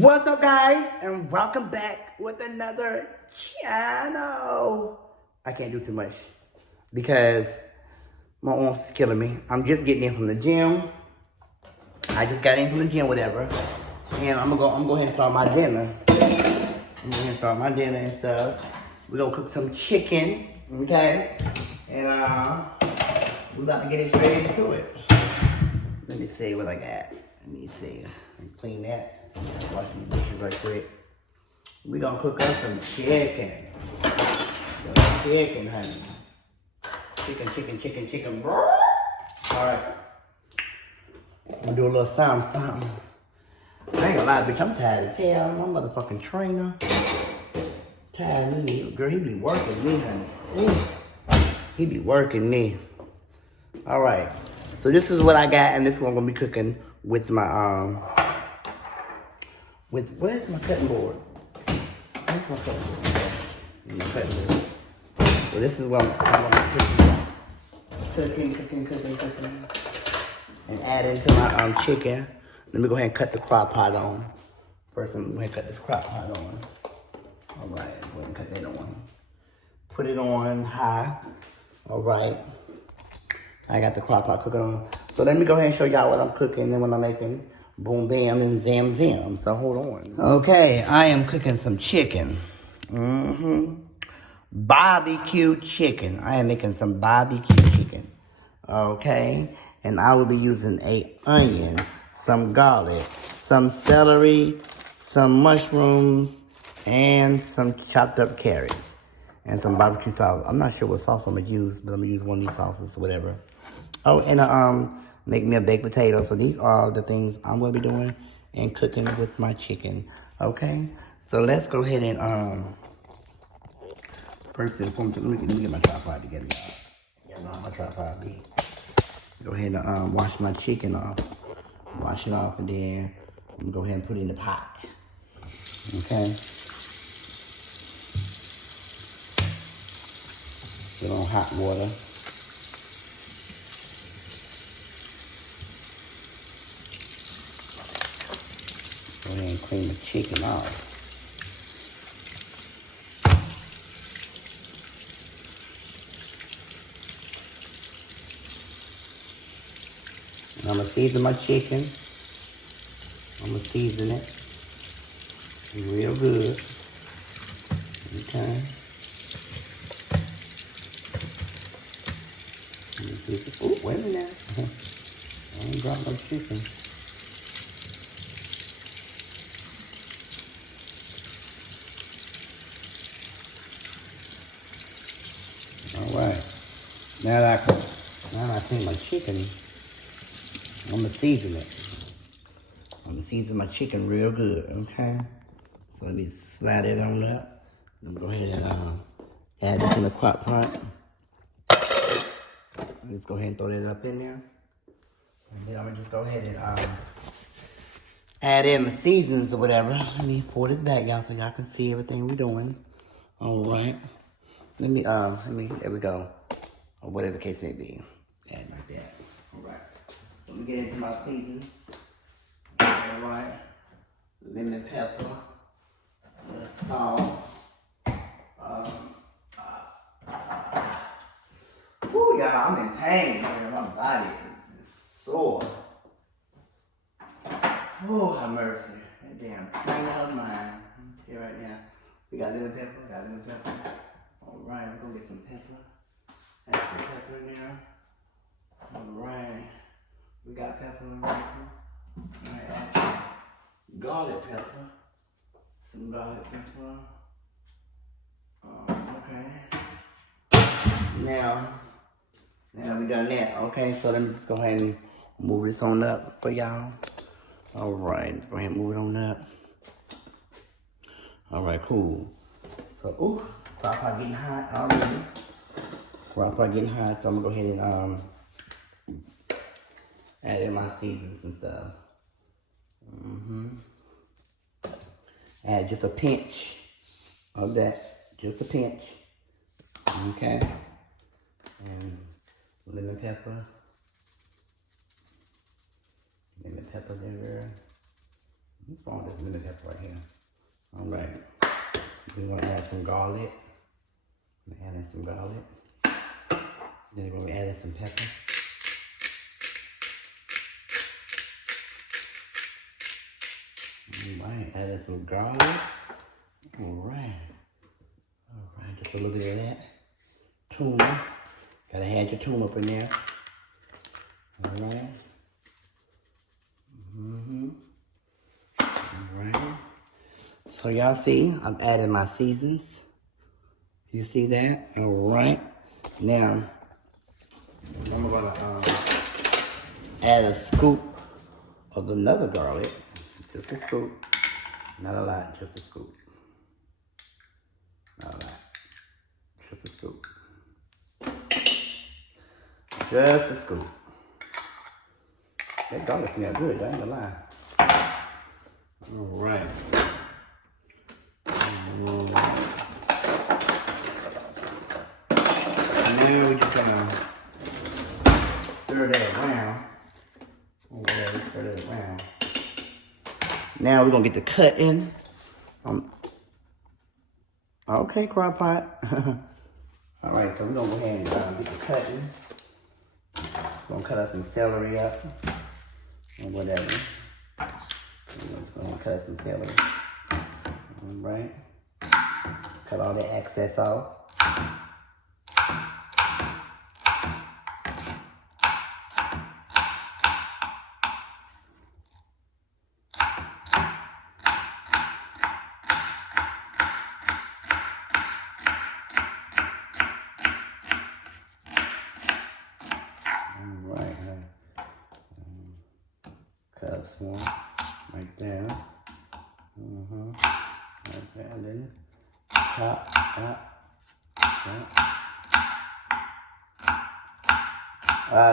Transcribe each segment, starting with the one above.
What's up, guys, and welcome back with another channel. I can't do too much because my arms is killing me. I'm just getting in from the gym. I just got in from the gym, whatever, and I'm gonna go ahead and start my dinner. And stuff. We're gonna cook some chicken, okay? And we're about to get straight into it. Let me see what I got. Let me see. Clean that. Wash these dishes right quick. We gonna cook up some chicken. Some chicken, honey. Chicken. Alright. I'm gonna do a little something. I ain't gonna lie, bitch, I'm tired as hell. My motherfucking trainer. Tired of me. Girl, he be working me, honey. He be working me. Alright. So this is what I got, and this one I'm gonna be cooking with my where's my cutting board? Where's my cutting board? So this is what I'm cooking, and add into my chicken. Let me go ahead and cut the crock pot on. First, I'm going to cut this crock pot on. All right, go ahead and cut that on. Put it on high. All right. I got the crock pot cooking on. So let me go ahead and show y'all what I'm cooking and what I'm making. Boom, bam, and zam, zam. So hold on. Okay, I am cooking some chicken. Barbecue chicken. I am making some barbecue chicken. Okay, and I will be using an onion, some garlic, some celery, some mushrooms, and some chopped up carrots, and some barbecue sauce. I'm not sure what sauce I'm gonna use, but I'm gonna use one of these sauces, whatever. Oh, and make me a baked potato. So these are the things I'm gonna be doing and cooking with my chicken. Okay, so let's go ahead and first and foremost, let me get my tripod together, y'all. Y'all know how my tripod be. Go ahead and wash my chicken off. Wash it off, and then I'm gonna go ahead and put it in the pot. Okay. Put on hot water. Go ahead and clean the chicken off. And I'm gonna season my chicken. I'm gonna season it real good. Okay. Oh, wait a minute. I ain't dropped no chicken. All right. Now that I clean my chicken, I'm gonna season it. I'm gonna season my chicken real good, okay? So let me slide it on up. I'm gonna go ahead and add this in the crock pot. Let's go ahead and throw that up in there. And then I'm gonna just go ahead and add in the seasonings or whatever. Let me pour this back, y'all, so y'all can see everything we're doing. All right. There we go. Or whatever the case may be. Add like that. All right. Let me get into my seasons. All right. Lemon pepper. Salt. Ooh, y'all, I'm in pain. Man. My body is sore. Oh, have mercy. That damn train of mine. I'm tell you right now. We got lemon pepper. All right, we're gonna get some pepper. Add some pepper in there. All right. We got pepper in there. All right, add some garlic pepper. Some garlic pepper. Okay. Now we done that. Okay, so let me just go ahead and move this on up for y'all. All right, let's go ahead and move it on up. All right, cool. So, crock pot getting hot already. So I'm gonna go ahead and add in my seasons and stuff. Add just a pinch of that, just a pinch. Okay. And lemon pepper. Lemon pepper there. What's wrong with this lemon pepper right here? All right. We're going to add some garlic. We're adding some garlic. Then we're going to add some pepper. All right, adding some garlic. All right. All right, just a little bit of that. Tuna. Gotta add your tuna up in there. All right. All right. So y'all see, I'm adding my seasons. You see that? All right. Now, I'm gonna add a scoop of another garlic. Just a scoop. Not a lot, just a scoop. Not a lot. Just a scoop. Just a scoop. That garlic smells good, I ain't gonna lie. All right. Now we're just gonna stir that around. Stir that around. Now we're gonna get the cutting. Okay, crock pot. All right, so we're gonna go ahead and get the cutting. We're gonna cut us some celery up or whatever. We're just gonna cut some celery. All right. Cut all the excess off. Cut one right there. Right there, and then chop.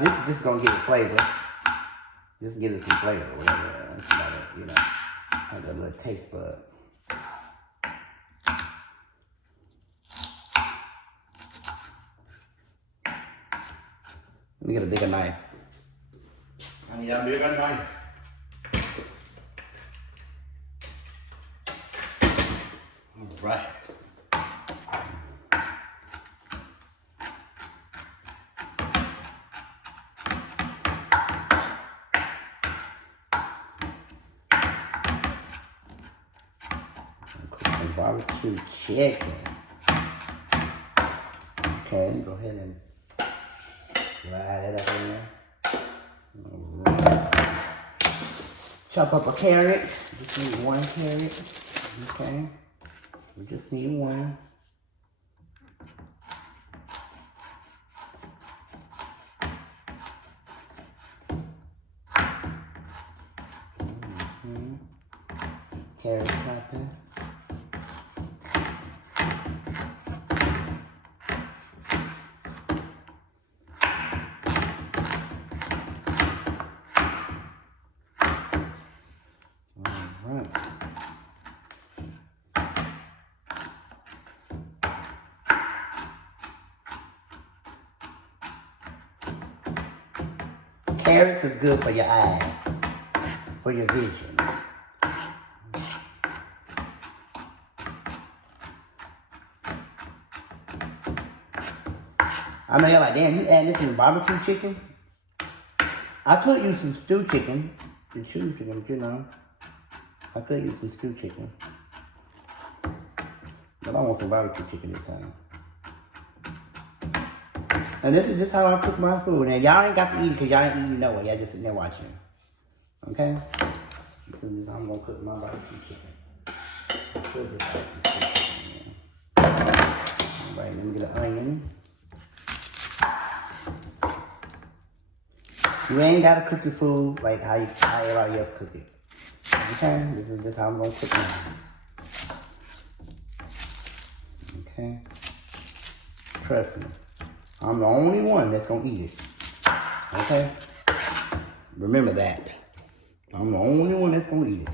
This is gonna give it flavor. Just give it some flavor, whatever. That's about it, you know. Like a little taste bud. Let me get a bigger knife. I need a bigger knife. All right. Cook some barbecue chicken. Okay, go ahead and slide it up in there. All right. Chop up a carrot. Just need one carrot. Okay. We just need one. Carrot chopping. Carrots is good for your eyes, for your vision. I know you're like, damn, you add this in barbecue chicken? I could use some stew chicken to choose chicken, you know. I could use some stew chicken. But I want some barbecue chicken this time. And this is just how I cook my food. And y'all ain't got to eat it because y'all ain't eating no way. Y'all just sitting there watching. Okay? This is how I'm going to cook my barbecue chicken. Alright, let me get an onion. You ain't got to cook your food like how everybody else cook it. Okay? This is just how I'm going to cook mine. Okay? Trust me. I'm the only one that's gonna eat it. Okay? Remember that. I'm the only one that's gonna eat it.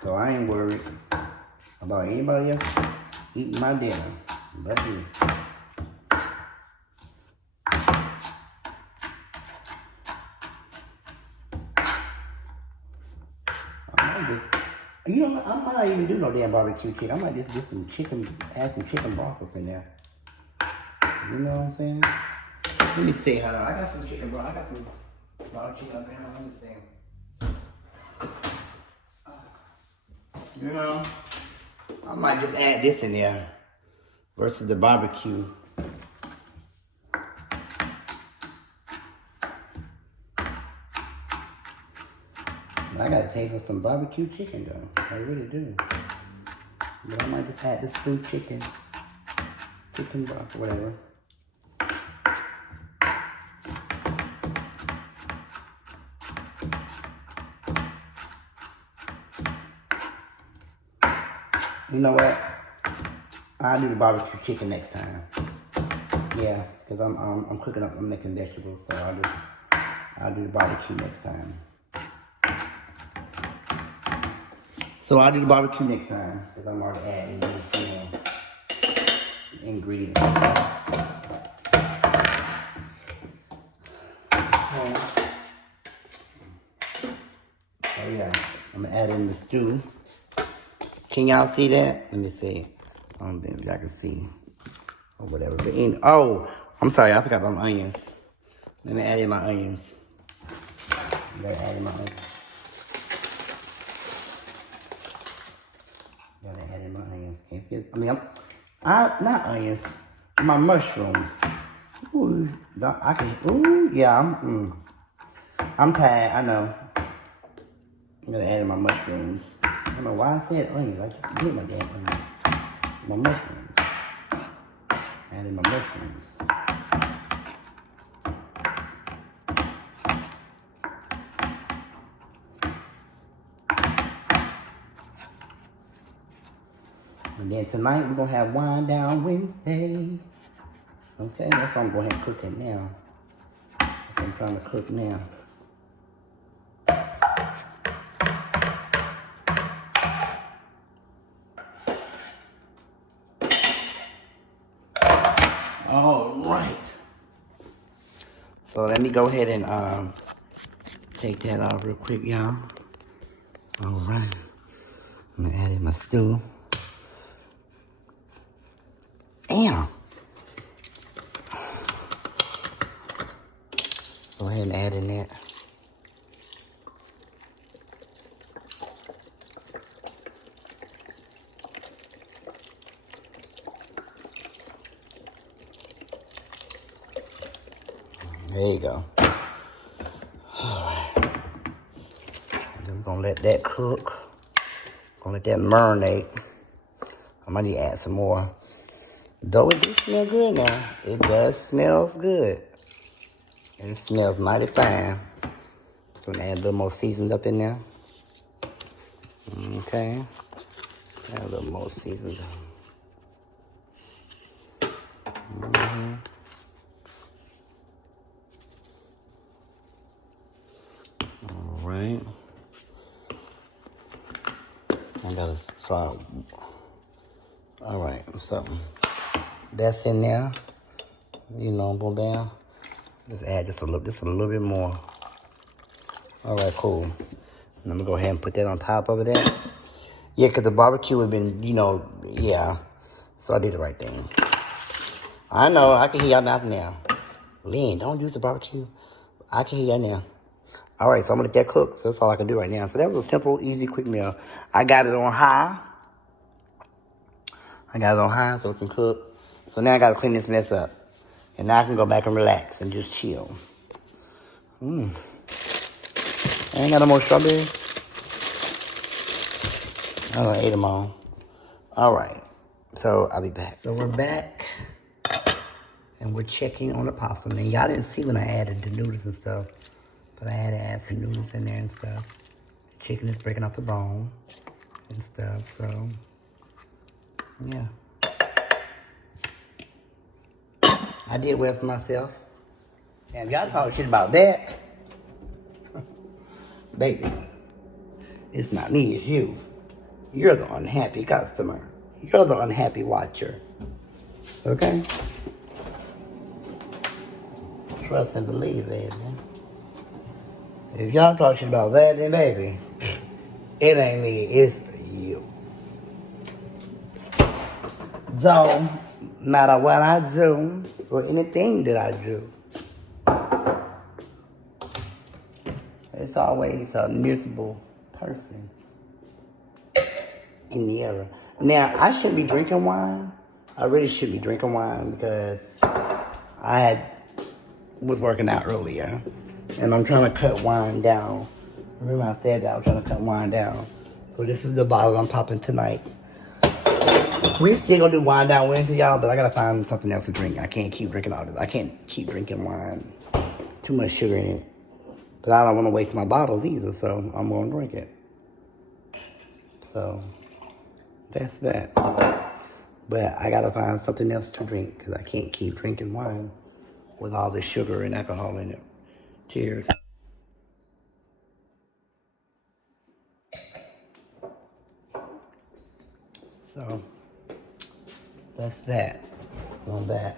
So I ain't worried about anybody else eating my dinner but me. You know, I might not even do no damn barbecue chicken. I might just get some chicken, add some chicken broth up in there. You know what I'm saying? Let me see. Hold on. I got some chicken broth. I got some barbecue chicken up in here. Let me see. You know, I might just add this in there versus the barbecue. I gotta taste with some barbecue chicken though. I really do. But I might just add this stewed chicken broth, whatever. You know what? I'll do the barbecue chicken next time. Yeah, because I'm cooking up, I'm making vegetables, so I'll do the barbecue next time. So I'll do the barbecue next time, because I'm already adding these ingredients. Oh yeah, I'm gonna add in the stew. Can y'all see that? Let me see. I don't think y'all can see. Or whatever. But oh, I'm sorry, I forgot about my onions. Let me add in my onions. I gotta add in my onions. Gotta add in my onions. Can't get, not onions. My mushrooms. Ooh, I'm tired, I know. I'm gonna add in my mushrooms. I don't know why I said onions. I just did my damn onions. My mushrooms. Add in my mushrooms. And then tonight we're gonna have Wine Down Wednesday. Okay, that's why I'm going ahead and cook it now. That's what I'm trying to cook now. All right. So let me go ahead and take that off real quick, y'all. All right. I'm gonna add in my stew. Damn. Go ahead and add in that. There you go. All right. And then we're gonna let that cook. Gonna let that marinate. I might need to add some more. Though it do smell good now. It does smells good. And it smells mighty fine. Gonna add a little more seasoned up in there. Okay. Add a little more seasoned. All right. I gotta start. All right, so that's in there. You know, boom, down. Just add just a little bit more. All right, cool. And I'm gonna go ahead and put that on top of it. Yeah, because the barbecue would have been, yeah. So I did the right thing. I know, I can hear y'all now. Lynn, don't use the barbecue. I can hear y'all now. All right, so I'm gonna let that cook. So that's all I can do right now. So that was a simple, easy, quick meal. I got it on high. So it can cook. So now I gotta clean this mess up. And now I can go back and relax and just chill. I ain't got no more strawberries. I done ate them all. All right, so I'll be back. So we're back. And we're checking on the pasta. Now, y'all didn't see when I added the noodles and stuff. But I had to add some noodles in there and stuff. The chicken is breaking off the bone and stuff, so yeah. I did well for myself. Damn, y'all talk shit about that. Baby, it's not me, it's you. You're the unhappy customer. You're the unhappy watcher. Okay? Trust and believe, baby. If y'all talk shit about that, then baby, it ain't me, it's you. So, no matter what I do, or anything that I do, it's always a miserable person in the era. Now, I shouldn't be drinking wine. I really shouldn't be drinking wine because was working out earlier, and I'm trying to cut wine down. Remember I said that I was trying to cut wine down. So this is the bottle I'm popping tonight. We still gonna do wine down Wednesday, y'all, but I gotta find something else to drink. I can't keep drinking all this. I can't keep drinking wine. Too much sugar in it. But I don't want to waste my bottles either, so I'm gonna drink it. So that's that. But I gotta find something else to drink because I can't keep drinking wine with all the sugar and alcohol in it. Cheers. So that's that on that.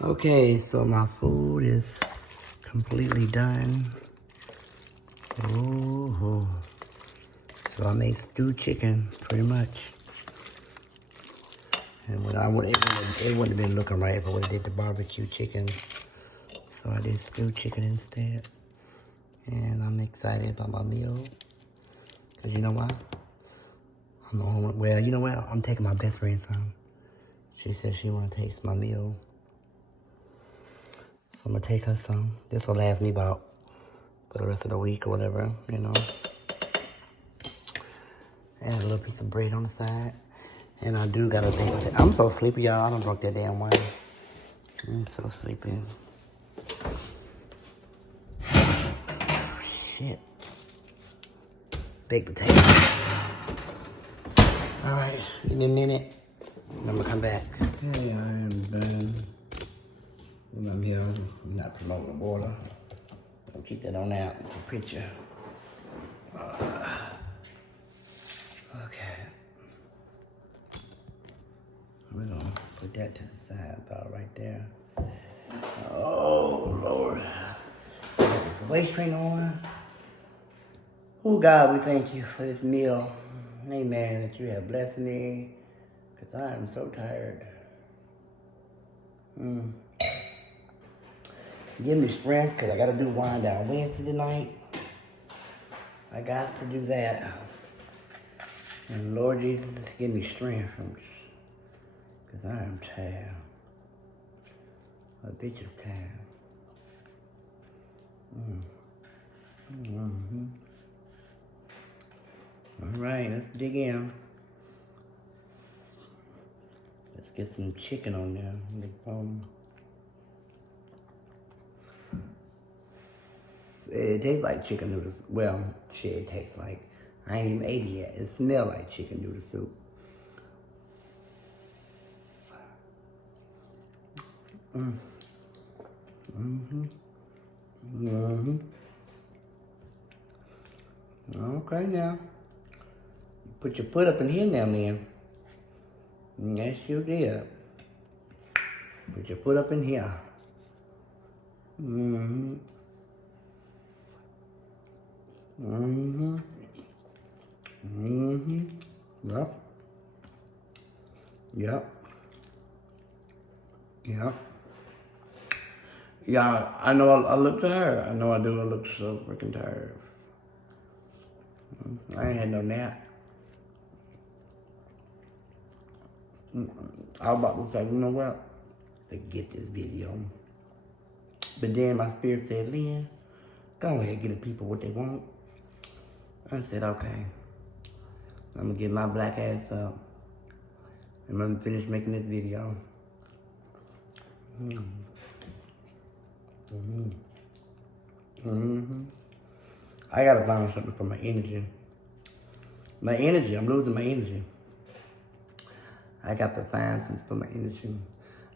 Okay, so my food is completely done. Ooh. So I made stewed chicken, pretty much. And when it wouldn't have been looking right if I would have did the barbecue chicken. So I did stewed chicken instead. And I'm excited about my meal. Because you know why? Well, you know what? I'm taking my best friend some. She said she want to taste my meal. So I'm going to take her some. This will last me about for the rest of the week or whatever, you know. Add a little piece of bread on the side. And I do got a baked potato. I'm so sleepy, y'all. I don't drink that damn wine. I'm so sleepy. Oh, shit. Baked potato. All right, give me a minute. And I'm gonna come back. Okay, I am done. I'm here. I'm not promoting the water. I'll keep that on out with the picture. Okay. We're gonna put that to the side about right there. Oh, Lord. Got this waist trainer on. Oh, God, we thank you for this meal. Amen, that you have blessed me. Because I am so tired. Give me strength, because I got to do wine down Wednesday tonight. I got to do that. And Lord Jesus, give me strength. Because I am tired. My bitch is tired. All right, let's dig in. Let's get some chicken on there. It tastes like chicken noodles. Well, shit, it tastes like. I ain't even ate it yet. It smells like chicken noodle soup. Okay, now. Put your foot up in here now, man. Yes, you did. Put your foot up in here. Yep. Yeah, I know I look tired. I know I do. I look so freaking tired. I ain't had no nap. I was about to say, you know what? Forget this video. But then my spirit said, Lynn, go ahead and give the people what they want. I said, okay. I'm gonna get my black ass up. And I'm gonna finish making this video. I gotta find something for my energy. I'm losing my energy. I got to find something for my energy.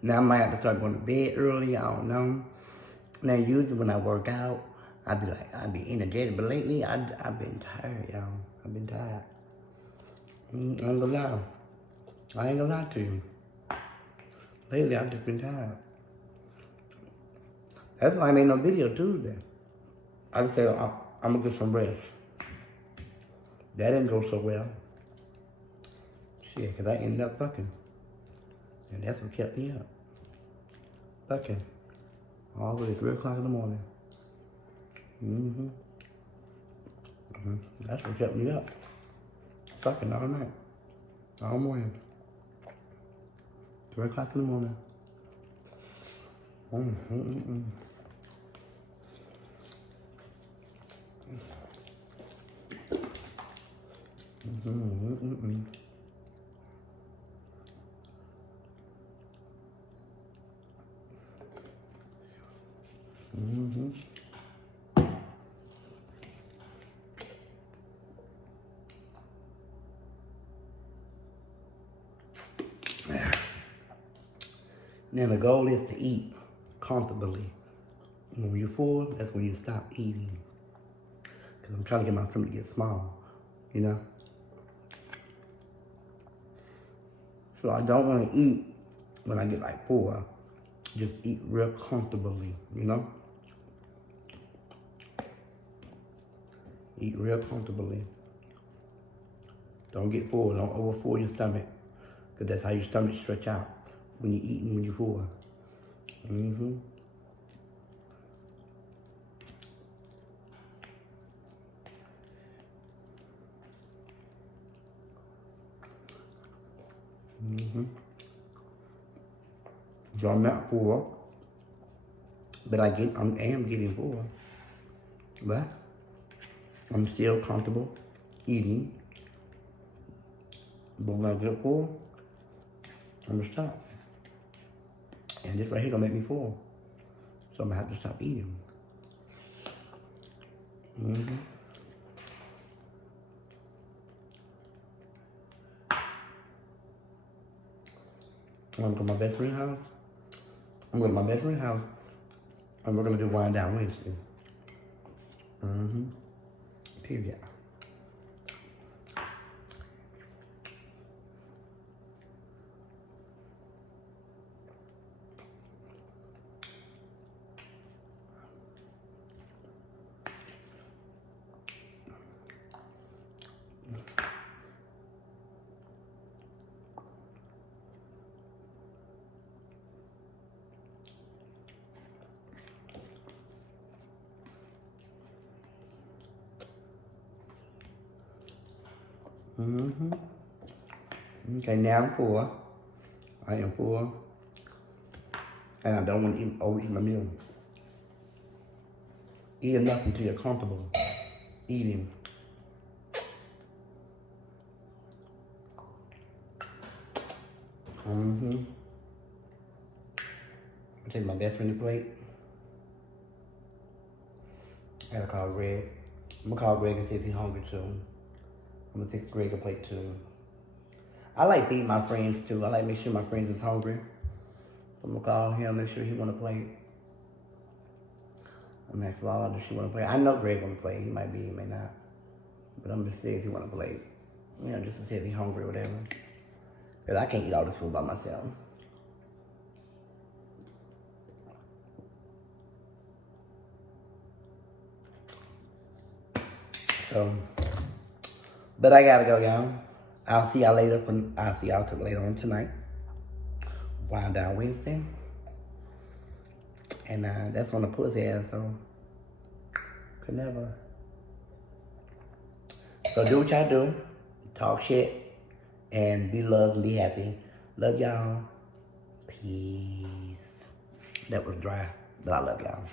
Now I might have to start going to bed early, I don't know. Now usually when I work out, I'd be energetic, but lately I've been tired, y'all. I've been tired. I ain't gonna lie. I ain't gonna lie to you. Lately I've just been tired. That's why I made no video Tuesday. I just said, I'm gonna get some rest. That didn't go so well. Shit, cause I ended up fucking. And that's what kept me up. Fucking. All the way to 3 o'clock in the morning. That's what kept me up. Fucking all night. All morning. 3 o'clock in the morning. Now the goal is to eat comfortably. When you're full, that's when you stop eating. Because I'm trying to get my stomach to get small, you know? So I don't want to eat when I get like full. Just eat real comfortably, you know? Eat real comfortably. Don't get full, don't overfull your stomach. Because that's how your stomach stretch out. When you're eating, when you're full. So I'm not full, but I am getting full. But I'm still comfortable eating. But when I get full, I'm gonna stop. And this right here gonna make me full. So I'm gonna have to stop eating. I'm gonna go to my best friend's house. I'm going to my best friend's house. And we're gonna do Wind Down Wednesday. Period. Okay, now I'm full. I am full. And I don't want to overeat my meal. Eat enough until you're comfortable eating. I take my best friend to plate. I gotta call Greg. I'm gonna call Greg and see if he's hungry too. I'm gonna take Greg a plate too. I like feeding my friends too. I like to make sure my friends is hungry. So I'm gonna call him, make sure he wanna play. I'm gonna ask Lala, does she wanna play? I know Greg wanna play. He might be, he may not. But I'm gonna see if he wanna play. You know, just to see if he's hungry or whatever. Because I can't eat all this food by myself. So, but I gotta go, y'all. I'll see y'all later. I'll see y'all later on tonight. Wind Down Wednesday. And that's on the pussy ass, so could never. So do what y'all do. Talk shit. And be loved and be happy. Love y'all. Peace. That was dry, but I love y'all.